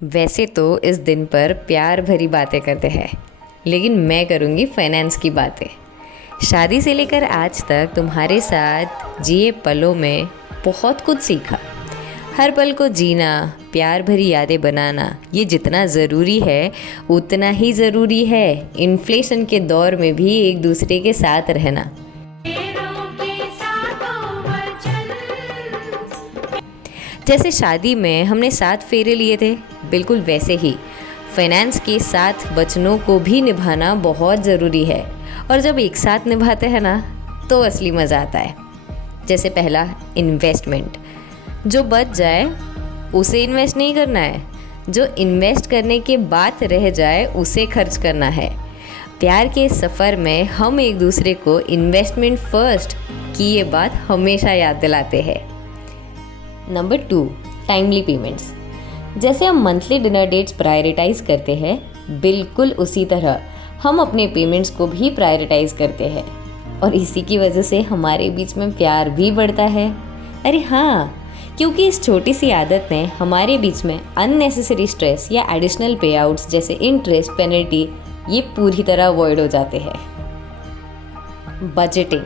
वैसे तो इस दिन पर प्यार भरी बातें करते हैं, लेकिन मैं करूँगी फाइनेंस की बातें। शादी से लेकर आज तक तुम्हारे साथ जिए पलों में बहुत कुछ सीखा। हर पल को जीना, प्यार भरी यादें बनाना, ये जितना ज़रूरी है उतना ही ज़रूरी है इन्फ्लेशन के दौर में भी एक दूसरे के साथ रहना। जैसे शादी में हमने 7 फेरे लिए थे, बिल्कुल वैसे ही फाइनेंस के 7 वचनों को भी निभाना बहुत ज़रूरी है। और जब एक साथ निभाते हैं ना, तो असली मज़ा आता है। जैसे पहला, इन्वेस्टमेंट। जो बच जाए उसे इन्वेस्ट नहीं करना है, जो इन्वेस्ट करने के बाद रह जाए उसे खर्च करना है। प्यार के सफ़र में हम एक दूसरे को इन्वेस्टमेंट फर्स्ट की ये बात हमेशा याद दिलाते हैं। Number 2, timely payments. जैसे हम मंथली डिनर डेट्स प्रायोरिटाइज करते हैं, बिल्कुल उसी तरह हम अपने पेमेंट्स को भी प्रायोरिटाइज करते हैं, और इसी की वजह से हमारे बीच में प्यार भी बढ़ता है। अरे हाँ, क्योंकि इस छोटी सी आदत ने हमारे बीच में अननेसेसरी स्ट्रेस या एडिशनल पे आउट्स जैसे इंटरेस्ट, पेनल्टी, ये पूरी तरह अवॉइड हो जाते हैं। Budgeting,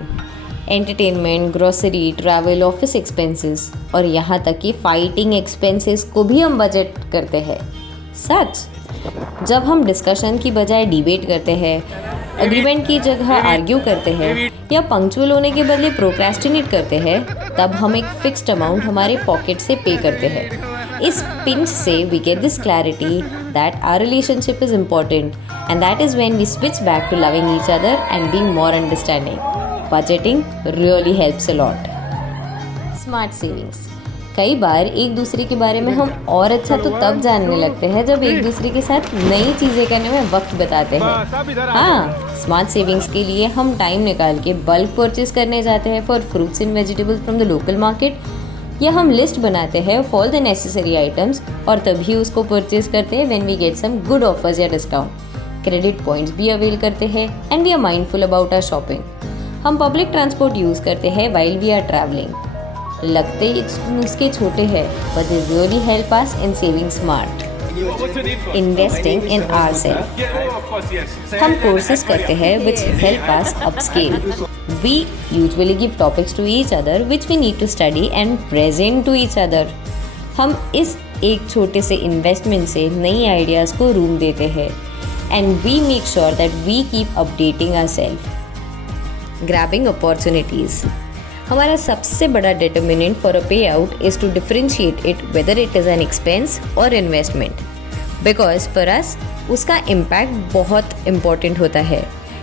entertainment, grocery, travel, office expenses और यहाँ तक कि फाइटिंग एक्सपेंसेस को भी हम बजट करते हैं। सच, जब हम डिस्कशन की बजाय डिबेट करते हैं, एग्रीमेंट की जगह आर्ग्यू करते हैं या पंक्चुअल होने के बदले प्रोक्रेस्टिनेट करते हैं, तब हम एक फिक्स्ड अमाउंट हमारे पॉकेट से पे करते हैं। इस पिंच से we get this clarity that our relationship is important and that is when we switch back to loving each other and being more understanding. Budgeting really helps a lot. Smart savings. कई बार एक दूसरे के बारे में हम और अच्छा तो तब जानने लगते हैं जब एक दूसरे के साथ नई चीज़ें करने में वक्त बिताते हैं। हाँ, स्मार्ट सेविंग्स के लिए हम टाइम निकाल के बल्क परचेज करने जाते हैं for fruits and vegetables from the local market, या हम लिस्ट बनाते हैं फॉर द नेसेसरी आइटम्स और तभी उसको परचेज करते हैं when we get some good offers या डिस्काउंट। क्रेडिट पॉइंट्स भी अवेल करते हैं and we are mindful about our shopping. हम पब्लिक ट्रांसपोर्ट यूज़ करते हैं वाइल वी आर ट्रैवलिंग। लगते इसके छोटे हैं, but they really help us in saving smart. Investing in ourselves. हम कोर्सेज करते हैं which help us upscale. We usually give topics to each other which we need to study and present to each other. हम इस एक छोटे से investment से नई आइडियाज़ को रूम देते हैं and we make sure that we keep updating ourselves. Grabbing opportunities. हमारा सबसे बड़ा determinant for a pay out is to differentiate it whether it is an expense और इन्वेस्टमेंट, बिकॉज फॉर अस उसका impact बहुत important होता है।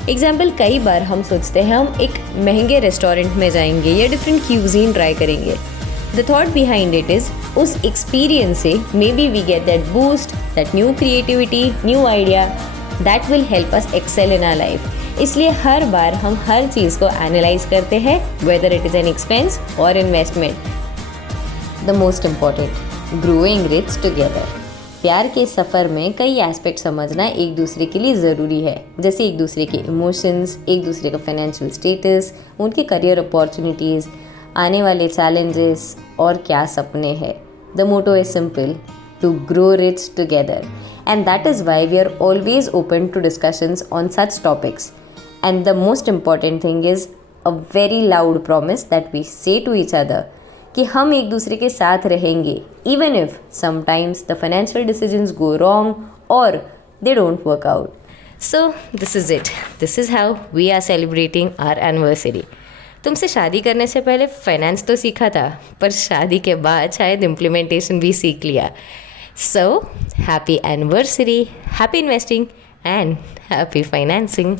Example, कई बार हम सोचते हैं हम एक महंगे रेस्टोरेंट में जाएंगे या डिफरेंट क्यूजीन ट्राई करेंगे। The thought behind it is उस एक्सपीरियंस से may be we get that boost, that new creativity, new idea that will help us excel in our life. इसलिए हर बार हम हर चीज़ को एनालाइज करते हैं whether it is an expense और investment. The most important, growing rich together. प्यार के सफ़र में कई एस्पेक्ट समझना एक दूसरे के लिए ज़रूरी है, जैसे एक दूसरे के इमोशंस, एक दूसरे का फाइनेंशियल स्टेटस, उनके करियर अपॉर्चुनिटीज़, आने वाले चैलेंजेस और क्या सपने हैं। The motto is simple, to grow rich together, and that is why we are always open to discussions on such topics. And the most important thing is a very loud promise that we say to each other कि हम एक दूसरे के साथ रहेंगे even if sometimes the financial decisions go wrong or they don't work out. So this is it. This is how we are celebrating our anniversary. तुमसे शादी करने से पहले फाइनेंस तो सीखा था, पर शादी के बाद शायद इम्प्लीमेंटेशन भी सीख लिया। So, happy anniversary, happy investing and happy financing.